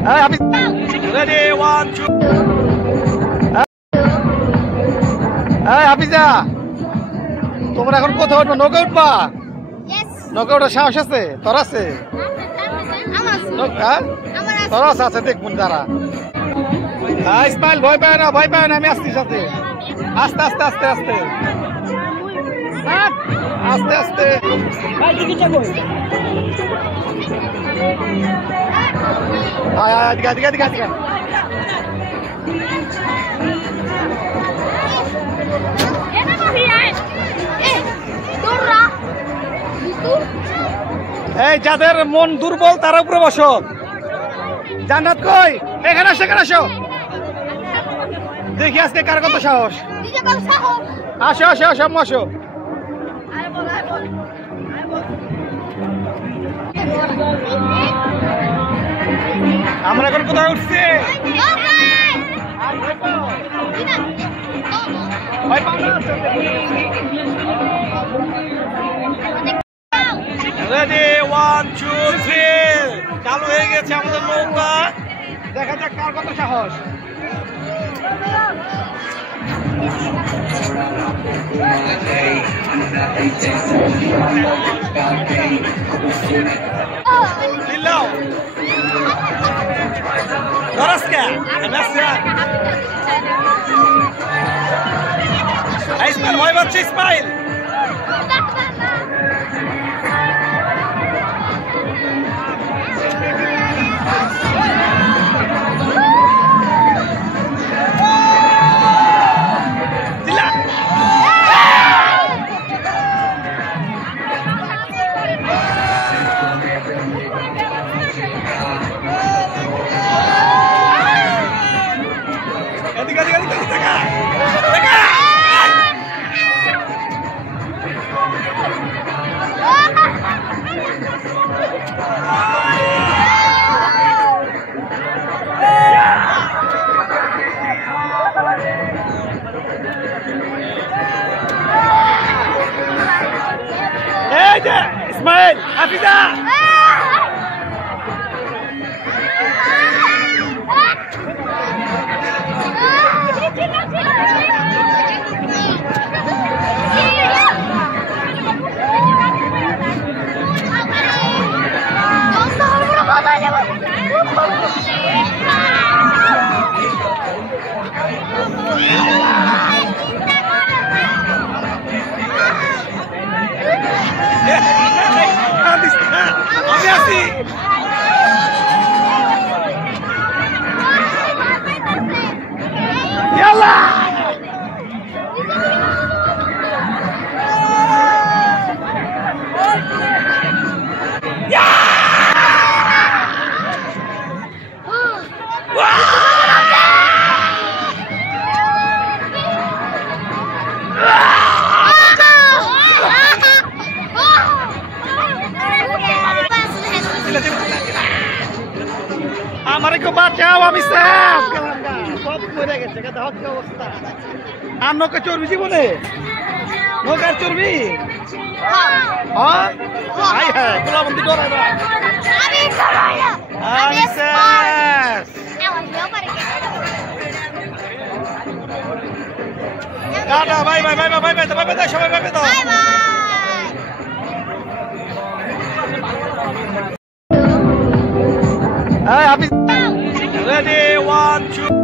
Ready, 1, 2. Hafiza, তোমরা এখন কোথাও উঠবা? নৌকা উঠবা? নৌকা ওঠার সাহস আছে? তোর আছে? তোর আছে? দেখুন যারা। ইসমাইল, ভয় পায় না, ভয় পায় না, আমি আসছি সাথে। আস্তে আস্তে আস্তে আস্তে আস্তে আস্তে। এই যাদের মন দুর্বল তারা উপরে বসো। জান্নাত কই? এখানে আসো, এখানে আসো। দেখি আজকে কার কত সাহস। আসো আসো আসো আসো। আমরা এখন কোথায় উঠছি? রেডি, 1, 2, 3। চালু হয়ে গেছে আমাদের নৌকা। দেখা যাক কার কত সাহস। ইসমাইল ভয় পাচ্ছে, ইসমাইল। ইসমাইল, হাফিজা, আমি আছি। আমার কেউ বাঁচাও, আমি সব মরে গেছে। অবস্থা। আর নৌকা চড়বি জীবনে? নৌকার চড়বি? হ্যাঁ, গোলাবন্দি ডরাইবা। Tata, bye bye, bye bye, bye bye, bye bye, সবাই বাই বাই দাও। Ready, 1, 2.